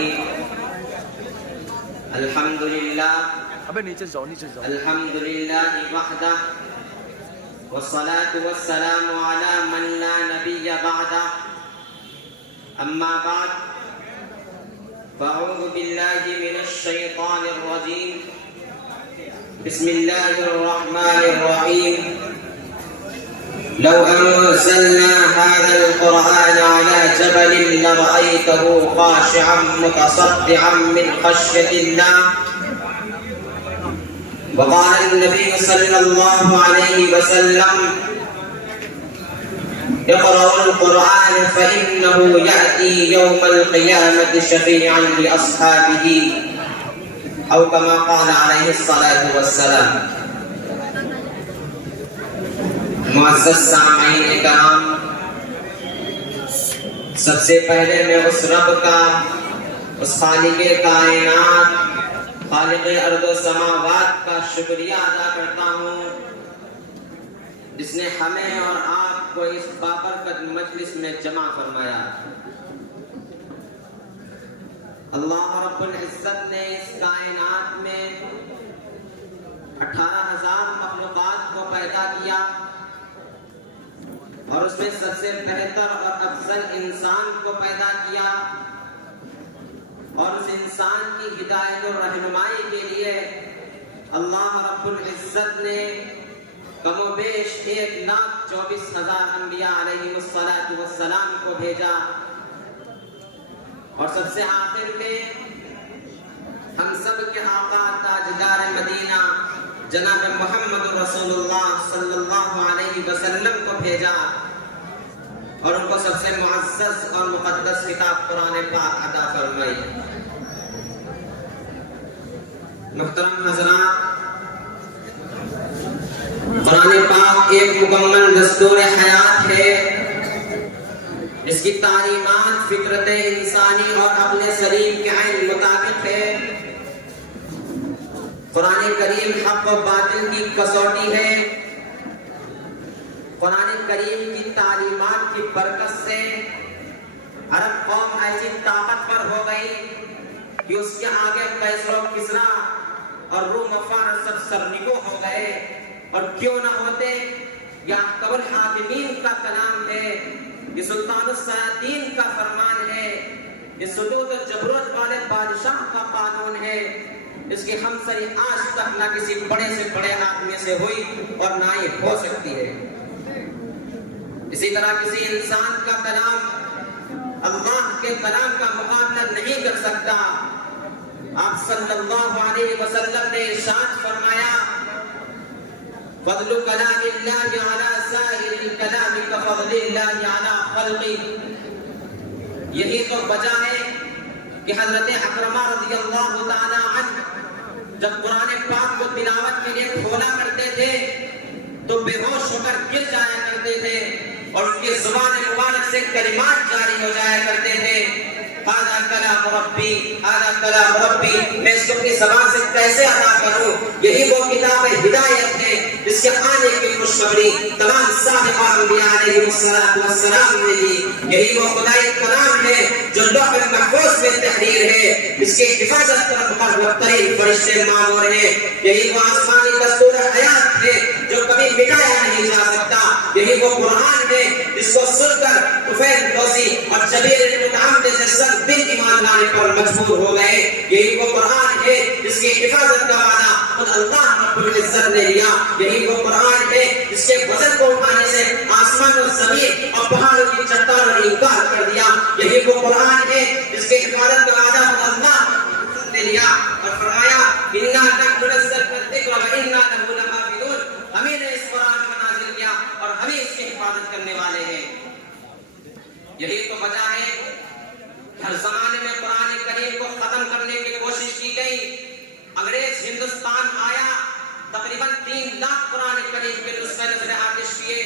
الرحيم الحمد لله الحمد لله وحده والصلاة والسلام على من لا نبي بعده أما بعد فأعوذ بالله من الشيطان الرجيم بسم الله الرحمن الرحيم لو أنزلنا هذا القرآن على جبل لرأيته خاشعا متصدعا من خشية الله وقال النبي صلى الله عليه وسلم اقرأوا القرآن فإنه يأتي يوم القيامة شفيعا لأصحابه أو كما قال عليه الصلاة والسلام. معزز سامعین کرام، سب سے پہلے میں اس رب کا، اس خالق کائنات، خالق ارض و سماوات کا شکریہ ادا کرتا ہوں جس نے ہمیں اور آپ کو اس بابرکت مجلس میں جمع فرمایا. اللہ رب العزت نے اس کائنات میں 18,000 مخلوقات کو پیدا کیا اور اس میں سب سے بہتر اور افضل انسان کو پیدا کیا اور اس انسان کی ہدایت اور رہنمائی کے لیے اللہ رب العزت نے کم و بیش 1,24,000 انبیاء علیہ السلام کو بھیجا اور سب سے آخر میں ہم سب کے آقا تاجدار مدینہ جناب محمد رسول اللہ صلی اللہ علیہ وسلم کو بھیجا اور ان کو سب سے معزز اور مقدس کتاب قرآن پاک عطا فرمائی. محترم حضرات، قرآن پاک ایک مکمل دستور حیات ہے جس کی تعلیمات فطرت انسانی اور عقل سلیم کے عین مطابق ہے. قرآن کریم حق و باطل کی کسوٹی ہے. قرآن کریم کی تعلیمات کی برکت سے عرب قوم ایسی طاقتور ہو گئی کہ اس کے آگے قیصر و کسریٰ اور روم و فارس سب سرنگو ہو گئے. اور کیوں نہ ہوتے، یہ قبل حاکمین کا کلام ہے، یہ سلطان السلاطین کا فرمان ہے، یہ سلطنت و جبروت والے بادشاہ کا قانون ہے. اس کی ہمسری آج تک نہ کسی بڑے سے بڑے آدمی سے ہوئی اور نہ ہی ہو سکتی ہے. اسی طرح کسی انسان کا کلام اللہ کے کلام کا مقابلہ نہیں کر سکتا. آپ صلی اللہ علیہ وسلم نے ارشاد فرمایا فضل کلام اللہ علی سائر الکلام کفضل اللہ علی خلقہ. یہی تو وجہ ہے کہ حضرت اکرمہ رضی اللہ تعالی عنہ جب قرآن پاک کو تلاوت کے لیے کھولا کرتے تھے تو بے ہوش ہو کر گر جایا کرتے تھے اور ان کی زبان مبارک سے کلمات جاری ہو جایا کرتے تھے هذا کلام ربی هذا کلام ربی. میں اس کو اپنی زبان سے کیسے ادا کروں؟ یہی وہ کتاب ہدایت ہے جس کے آنے کی خوشخبری تمام سابقہ انبیاء علیہ السلام نے دی. یہی وہ خدائی کلام ہے جو لوح المحفوظ میں تحریر ہے، اس کی حفاظت پر مقررین فرشتے مامور ہیں. یہی وہ آسمانی دستور حیات ہے جو کبھی مٹایا نہیں جا سکتا. یہی وہ قرآن ہے جس کو سن کر طفیل دوسی اور جبیر متعمد سے سب دل ایمان لانے پر مجبور ہو گئے. یہی وہ قرآن ہے جس کی حفاظت کا وعدہ خود اللہ رب العزت نے لیا. یہی وہ قرآن ہے جس کے وزن کو اٹھانے سے آسمان و زمین اور پہاڑوں کی چٹانوں نے انکار کر دیا. یہی وہ قرآن ہے جس کے حفاظت کا وعدہ خود اللہ نے لیا اور فرمایا اِنَّا نَحْنُ نَزَّلْنَا الذِّكْرَ وَإِنَّا لَهُ لَحَافِظُونَ. ہمیں نے اس قرآن کو نازل کیا اور ہمیں اس کی حفاظت کرنے والے ہیں. یہی تو وجہ ہے ہر زمانے میں قرآن کریم کو ختم کرنے کی کوشش کی گئی. انگریز ہندوستان آیا، تقریباً 3 لاکھ قرآن کریم کے نسخے نظر آتش کیے.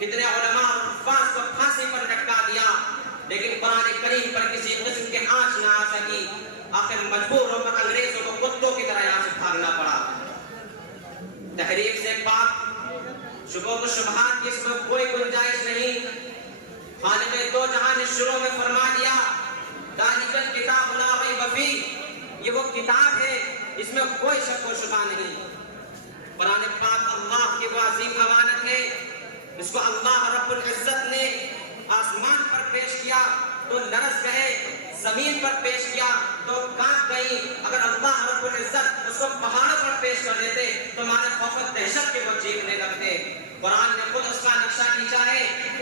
کتنے علماء اور حفاظ کو پھانسی پر لٹکا دیا، لیکن قرآن کریم پر کسی قسم کے آنچ نہ آ سکی. آخر مجبور ہو کر انگریزوں کو کتوں کی طرح یہاں سے بھاگنا پڑا. تحریف سے پاک، شکوک و شبہات کی اس میں کوئی گنجائش نہیں. خالق دو جہان نے شروع میں فرما دیا ذالک الکتاب لا ریب کوئی شک و شبہ نہیں۔ قرآن پاک اللہ کی وہ عظیم امانت ہے، اس کو اللہ رب العزت نے آسمان پر پیش کیا تو لرز گئے، زمین پر پیش کیا تو کانپ گئی۔ اگر اللہ رب العزت اس کو پہاڑوں پر پیش کر دیتے تو ہمارے خوف و دہشت کے وہ چیخنے لگتے۔ قرآن نے خود اس کا نقشہ کھینچا ہے،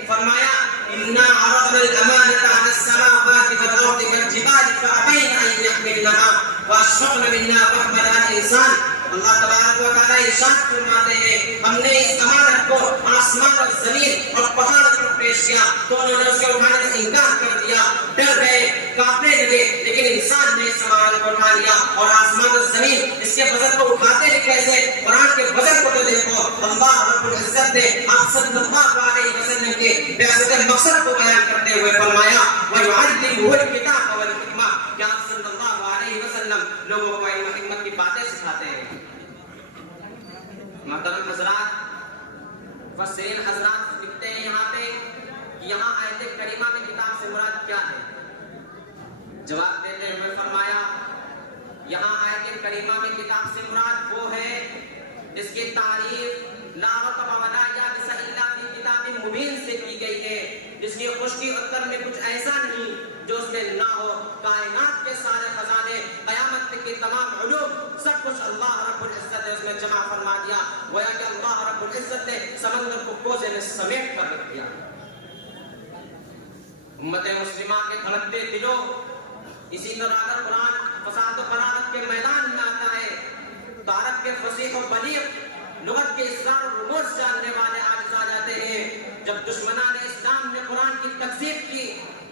فرمایا اِنَّا عَرَضْنَا الْأَمَانَةَ عَلَى السَّمَاوَاتِ وَالْأَرْضِ وَالْجِبَالِ فَأَبَيْنَ أَن يَحْمِلْنَهَا وَأَشْفَقْنَ مِنْهَا وَحَمَلَهَا الْإِنسَانُ۔ اللہ تبارک و تعالیٰ ارشاد فرماتے ہیں ہم نے اس امانت کو آسمان اور زمین اور پہاڑ پر پیش کیا تو انہوں نے اس کو اٹھانے سے انکار کر دیا، ڈر گئے، کانپنے لگے، لیکن انسان نے اس امانت کو اٹھا لیا۔ اور آسمان اور زمین اس کے وزن کو اٹھاتے ہیں کیسے؟ قرآن کے وزن کو تو دیکھو، اللہ رب العزت نے آپ صلی اللہ علیہ وسلم کے بعثت مقصد کو بیان کرتے ہوئے فرمایا وَيُعَلِّمُهُ الْكِتَابَ وَالْحِکْمَةَ کہ آپ صلی اللہ علیہ وسلم لوگوں کو علم و حکمت کی باتیں سکھاتے ہیں۔ محترم حضرات، مفسرین حضرات لکھتے ہیں یہاں پہ کہ یہاں آیت کریمہ میں کتاب سے مراد کیا ہے؟ جواب دیتے ہوئے فرمایا یہاں آیت کریمہ میں کتاب سے مراد وہ ہے جس کی تعریف لا رقب ولا یابس الا فی کتاب مبین سے کی گئی ہے، جس کی خشکی اتر میں کچھ ایسا نہیں جو اس میں نہ ہو۔ کائنات کے سارے خزانے، قیامت کے تمام علوم، سب کچھ اللہ رب العزت نے اس میں جمع فرما دیا، گویا کہ اللہ رب العزت نے سمندر کو کوزے میں سمیٹ کر رکھ دیا۔ امت مسلمہ کے دھڑکتے دلوں اسی طرح اگر قرآن فساد و بلاغت کے میدان میں آتا ہے تو عرب کے فصیح و بلیغ لغت کے اسرار و رموز جاننے والے عاجز آ جاتے ہیں۔ جب دشمنان اسلام نے قرآن کی تکذیب کی،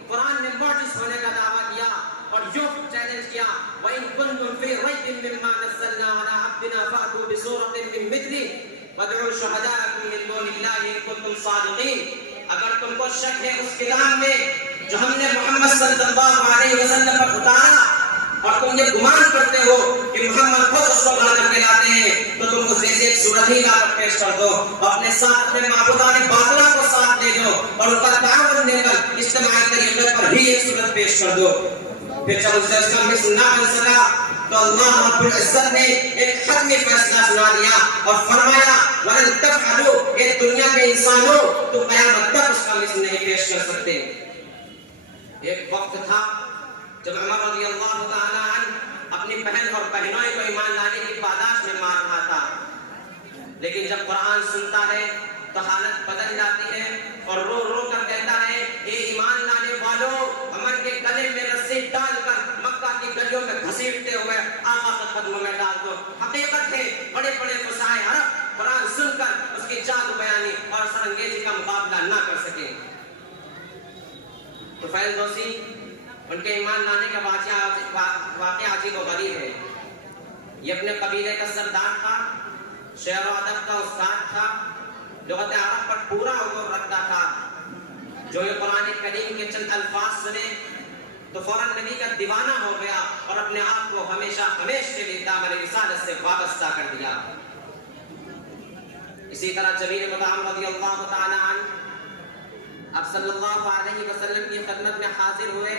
قرآن نے معجز ہونے کا دعویٰ کیا اور یوں چیلنج کیا وَإِن كُنتُمْ فِي رَيْبٍ مِّمَّا نَزَّلْنَا عَلَىٰ عَبْدِنَا فَأْتُوا بِسُورَةٍ مِّن مِّثْلِهِ وَادْعُوا شُهَدَاءَكُم مِّن دُونِ اللَّهِ إِن كُنتُمْ صَادِقِينَ۔ اگر تم کو شک ہے اس کتاب میں جو ہم نے محمد صلی اللہ علیہ وسلم پر اتارا اور تم یہ گمان کرتے ہو کہ محمد خود اس کو لا کر کے لاتے ہیں تو تم اسے ایک صورت ہی لا کر پیش کر دو، اپنے ساتھ اپنے معبودان باطلہ کو ساتھ لے لو اور ان کا تعاون لے کر اجتماعی طریقے پر ہی ایک صورت پیش کر دو۔ پھر جب اس کا مثل نہ بن سکا تو اللہ رب العزت نے ایک حتمی فیصلہ سنا دیا اور فرمایا وَلَن تَفْعَلُوا، اے دنیا کے انسانوں تو قیامت تک اس کا مثل نہیں پیش کر سکتے۔ ایک وقت تھا جب عمر رضی اللہ تعالیٰ عنہ اپنی بہن اور بہنوئی کو ایمان لانے کی پاداش میں مار رہا تھا، لیکن جب قرآن سنتا ہے تو حالت بدل جاتی ہے اور رو رو کر کہتا ہے اے ایمان لانے والوں، عمر کے گلے میں رسی ڈال کر مکہ کی گلیوں میں گھسیٹتے ہوئے آقا کے قدموں میں ڈال دو۔ حقیقت ہے بڑے بڑے فصاحِ عرب قرآن سن کر اس کی جادو بیانی اور سرانگیزی کا مقابلہ نہ کر سکے۔ تو فیض دوسی ان کے ایمان لانے کا واقعہ عجیب و غریب ہے۔ یہ اپنے قبیلے کا سردار تھا، شعر و ادب کا استاد تھا، لغت عرب پر پورا عبور رکھتا تھا۔ جو یہ قرآن کریم کے چند الفاظ سنے تو فوراً نبی کا دیوانہ ہو گیا اور اپنے آپ کو ہمیشہ کے لیے دامن رسالت سے وابستہ کر دیا۔ اسی طرح جبیر مطعم رضی اللہ تعالی عنہ آپ صلی اللہ علیہ وسلم کی خدمت میں حاضر ہوئے،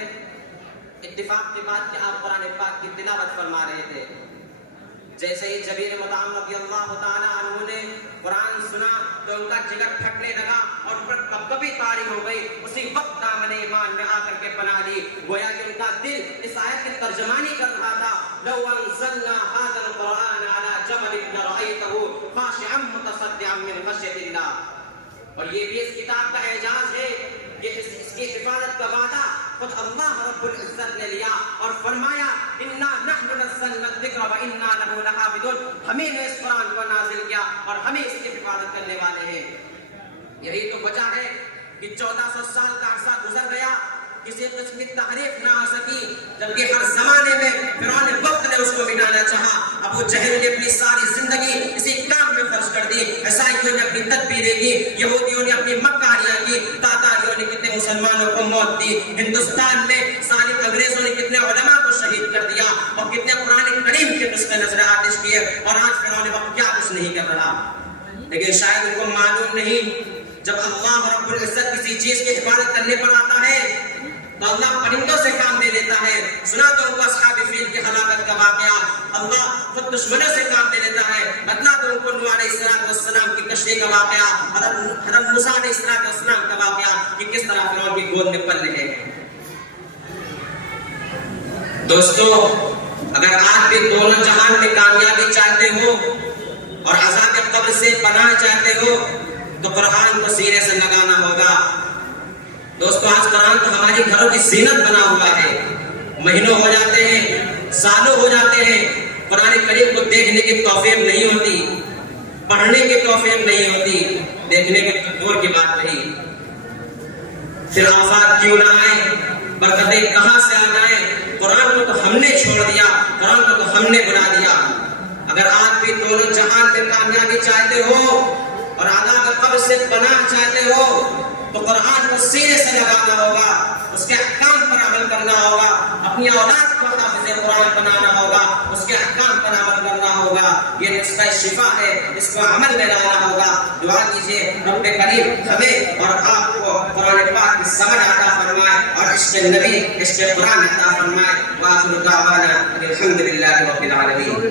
اتفاق کے بعد کہ آپ قرآن پاک کی تلاوت فرما رہے تھے۔ جیسے ہی جبیر مطعم رضی اللہ تعالیٰ عنہ نے قرآن سنا تو ان کا جگر پھٹنے لگا اور پر کبھی طاری ہو گئی، اسی وقت دامن ایمان میں آ کر کے پناہ لی، گویا کہ ان کا دل اس آیت کی ترجمانی کر رہا تھا لو انزلنا هذا القرآن على جبل لرأيته خاشعا متصدعا من خشية اللہ۔ اور یہ بھی اس کتاب کا اعجاز ہے کہ اس کی حفاظت کا وعدہ خود اللہ رب العزت نے لیا اور فرمایا انا نحن نزلنا الذکر وانا له لحافظون، ہمیں نے اس قرآن کو نازل کیا اور ہمیں اس کی حفاظت کرنے والے ہیں۔ یہی تو وجہ ہے کہ 1400 سال کا عرصہ گزر گیا، کسی قسم کی تحریف نہ آ سکی، جبکہ ہر زمانے میں فرعون وقت نے اس کو مٹانا چاہا۔ ابو جہل نے اپنی ساری زندگی اسی کام میں خرچ کر دی، عیسائیوں نے اپنی تدبیریں کی، یہودیوں نے اپنی مکاریاں کی، تاتاریوں نے کتنے مسلمانوں کو موت دی، ہندوستان میں ظالم انگریزوں نے کتنے علماء کو شہید کر دیا اور کتنے قرآن کریم کے نسخے نظر آتش کیے، اور آج فرعون وقت کیا کچھ نہیں کر رہا۔ لیکن شاید ان کو معلوم نہیں جب اللہ رب العزت کسی چیز کی حفاظت کرنے پر آتا ہے تو اللہ پرندوں سے کام لے لیتا ہے۔ سنا تو ان کو اصحاب فیل کی ہلاکت کا واقعہ، اللہ خود دشمنوں سے کام دے لیتا ہے. بتلا دو ان کو نوح علیہ السلام کی کشتی کا واقعہ، حضرت موسیٰ علیہ السلام کا واقعہ کہ کس طرح فرعون کی گود میں پل رہے ہیں. دوستو اگر آپ بھی دونوں جہان میں کامیابی چاہتے ہو اور عذاب قبر سے پناہ چاہتے ہو تو قرآن کو سینے سے لگانا ہوگا. دوستو آج قرآن تو ہماری گھروں کی زینت بنا ہوا ہے. مہینوں ہو جاتے ہیں، سالوں ہو جاتے ہیں، قرآن کریم کو دیکھنے کی توفیق نہیں ہوتی، پڑھنے کی توفیق نہیں ہوتی، دیکھنے کی دور کی بات نہیں. پھر آفات کیوں نہ آئے، برکتیں کہاں سے آ جائیں؟ قرآن کو تو ہم نے چھوڑ دیا، قرآن کو تو ہم نے بنا دیا. اگر آپ بھی دونوں جہان میں کامیابی چاہتے ہو اور عذاب قبر سے پناہ چاہتے ہو تو قرآن کو سینے سے لگانا ہوگا، اس کے احکام پر عمل کرنا ہوگا، اپنی اولاد کو حافظ قرآن بنانا ہوگا، اس کے احکام پر عمل کرنا ہوگا. یہ نسخہ شفا ہے، اس کو عمل میں لانا ہوگا. دعا کیجیے رب کریم ہمیں اور آپ کو قرآن پاک کی سمجھ عطا فرمائے اور عشق نبی عشق قرآن عطا فرمائے. وآخر دعوانا الحمد للہ رب العالمین.